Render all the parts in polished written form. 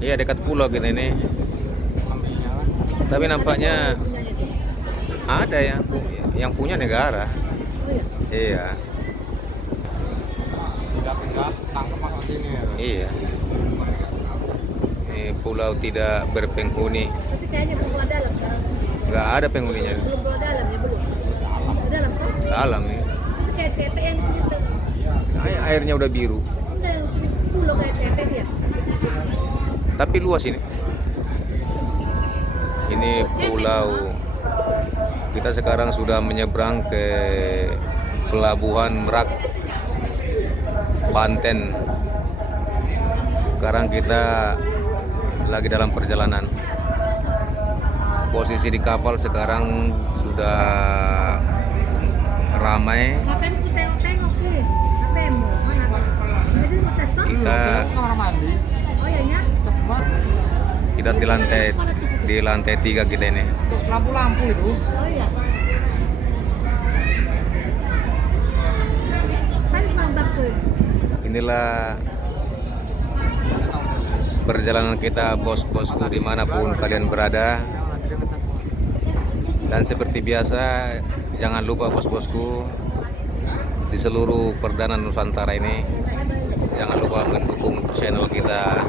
Iya, dekat pulau gitu ini. Tapi nampaknya Punyanya itu. ada yang punya negara. Oh ya. Iya, Tidak pindah tangkap masuk sini ya. iya. Ini pulau tidak berpenghuni. Tapi kayaknya belum bawa dalam sekarang. Nggak ada penghuninya. Belum bawa dalam ya belum. Dalam kan? Dalam nih. Itu kayak CT yang punya Airnya udah biru. udah yang punya pulau kayak CT dia. Tapi luas ini. Ini pulau. Kita sekarang sudah menyeberang ke Pelabuhan Merak, Banten. Sekarang kita lagi dalam perjalanan. Posisi di kapal sekarang sudah ramai. Makanya kita tengok-tengok nih. Apa yang mau? Mana? Jadi mau tes toh? Kita Kamar mandi. Oh ya nya. Tes banget. kita di lantai 3 kita ini. Untuk lampu-lampu itu. Oh ya. Kan Bang Bakso. Inilah perjalanan kita bos-bosku dimanapun kalian berada. Dan seperti biasa, jangan lupa bos-bosku di seluruh perdana Nusantara ini, jangan lupa mendukung channel kita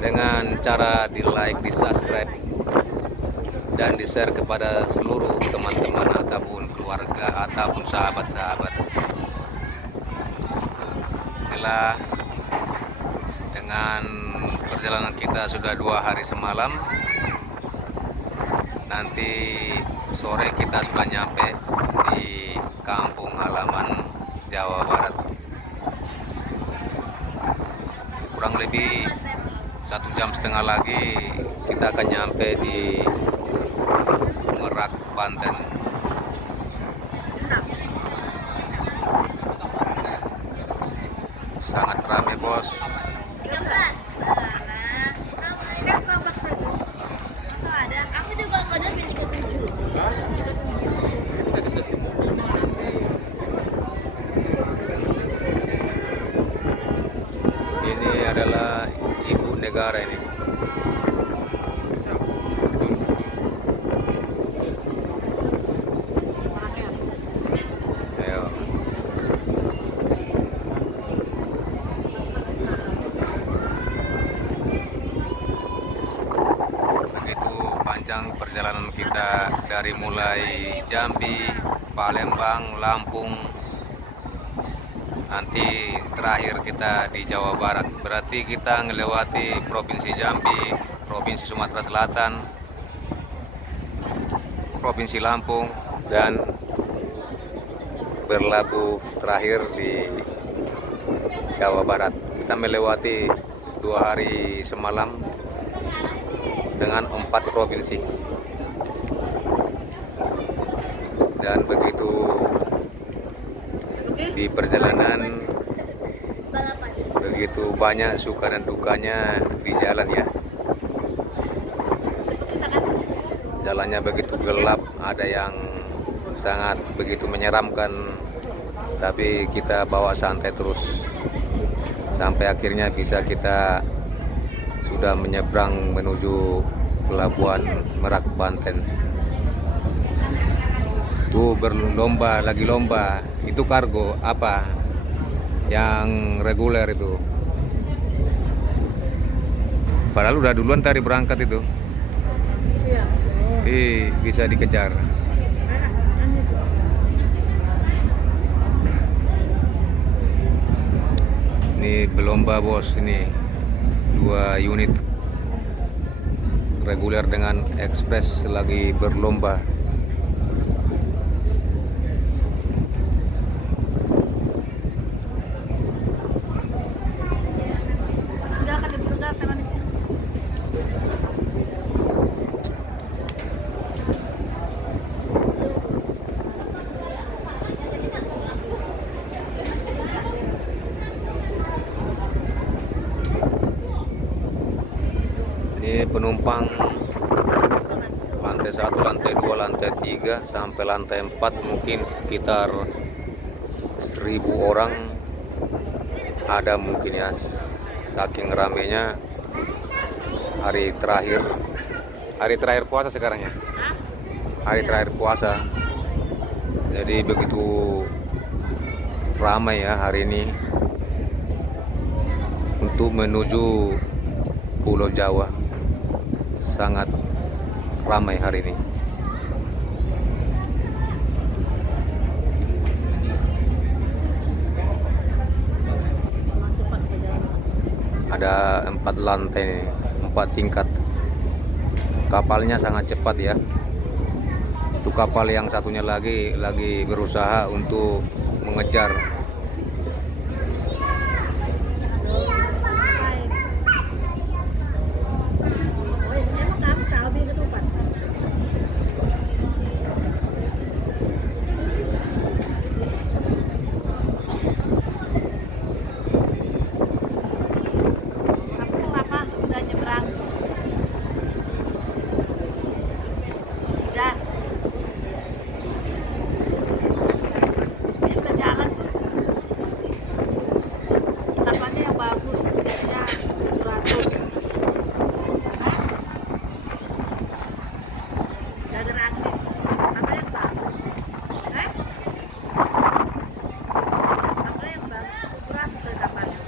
dengan cara di like, di subscribe, dan di share kepada seluruh teman-teman ataupun keluarga ataupun sahabat-sahabat. Inilah dengan perjalanan kita sudah 2 hari semalam. Nanti sore kita sudah nyampe di kampung halaman Jawa Barat. Kurang lebih 1,5 jam lagi kita akan nyampe di Merak, Banten. Sangat ramai bos. 13. Kan Bang Bakso itu. Atau ada? Aku juga nggak ada pilih ke 7. Ini adalah ibu negara ini. Ayo. Begitu panjang perjalanan kita dari mulai Jambi, Palembang, Lampung. Nanti terakhir kita di Jawa Barat. Berarti kita melewati Provinsi Jambi, Provinsi Sumatera Selatan, Provinsi Lampung, dan berlabuh terakhir di Jawa Barat. Kita melewati 2 hari semalam dengan 4 provinsi. Dan begitu di perjalanan, begitu banyak suka dan dukanya di jalan ya. Jalannya begitu gelap, ada yang sangat begitu menyeramkan, tapi kita bawa santai terus sampai akhirnya bisa kita sudah menyeberang menuju Pelabuhan Merak, Banten. Tuh berlomba, lagi lomba. Itu kargo apa? Yang reguler itu. Padahal udah duluan tadi berangkat itu. Iya. Bisa dikejar. Ini berlomba bos, ini 2 unit reguler dengan ekspres lagi berlomba. Enggak akan dipergakan di sini. Ini penumpang lantai 1, lantai 2, lantai 3 sampai lantai 4 mungkin sekitar 1.000 orang ada mungkin ya, saking ramenya hari terakhir puasa sekarang ya, hari terakhir puasa. Jadi begitu ramai ya hari ini untuk menuju Pulau Jawa, sangat ramai hari ini. Ada 4 lantai, 4 tingkat. Kapalnya sangat cepat ya. Itu kapal yang satunya lagi berusaha untuk mengejar. Emang kamu tahu bikin ketupat? Kamu apa? Udah nyebrang? Udah. Ini udah jalan. Kapalnya yang bagus, ya 100. Udah ada angin. Apa yang bagus? Apa yang bagus? 100 dari kapalnya.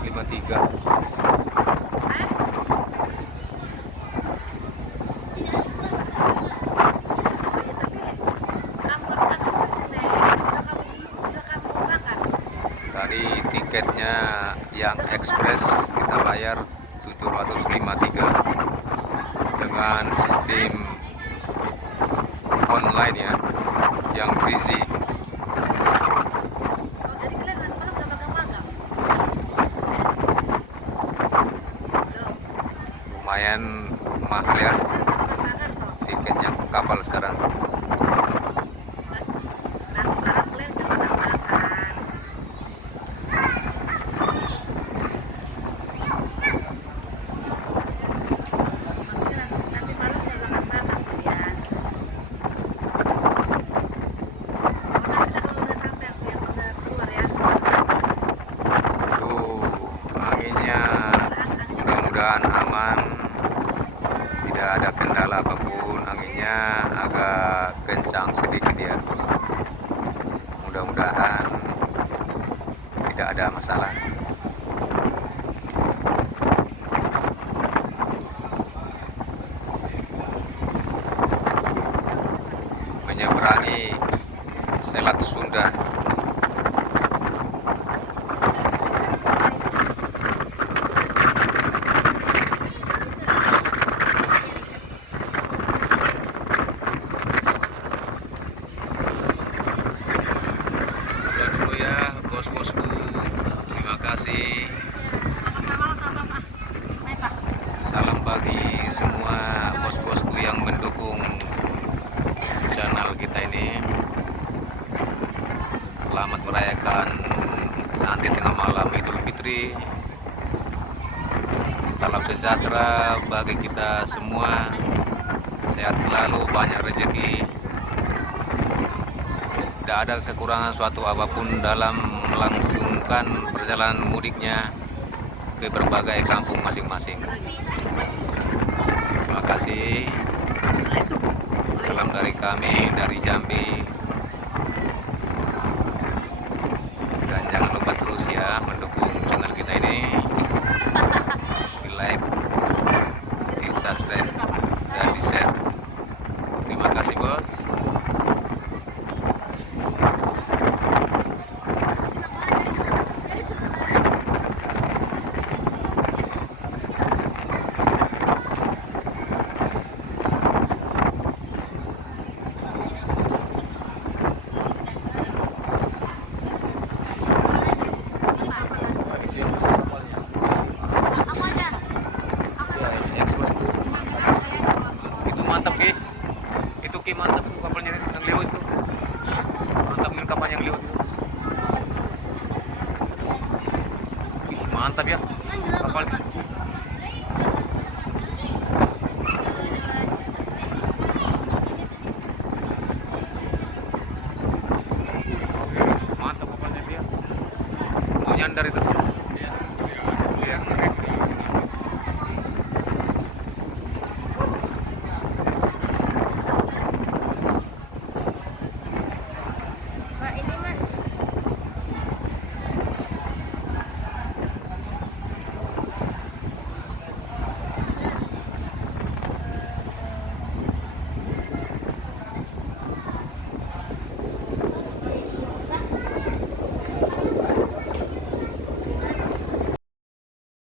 53. Tadi tiketnya yang ekspres kita bayar 753 dengan sistem online ya, yang free. Lumayan mahal ya tiketnya kapal sekarang. Anginnya mudah-mudahan aman, tidak ada kendala apapun. Anginnya agak kencang sedikit ya, mudah-mudahan tidak ada masalah. Menyeberangi Selat Sunda. Dulu ya bos-bosku, terima kasih. Salam bagi semua bos-bosku yang mendukung channel kita ini. Selamat merayakan nanti tengah malam Idul Fitri. Salam sejahtera bagi kita semua. Sehat selalu, banyak rezeki. Tidak ada kekurangan suatu apapun dalam melangsungkan perjalanan mudiknya ke berbagai kampung masing-masing. Terima kasih. Salam dari kami, dari Jambi. Dan jangan lupa terus ya mendukung channel kita ini. Di like, di subscribe, dan di share. Terima kasih bos. Aku ada. Itu mantap Ki. Itu Ki mantap tuh kapalnya yang lewat itu. Mantap nih kapal yang lewat itu. Ih, mantap ya kapal. Mantap kapalnya dia. nyandar itu. Iya.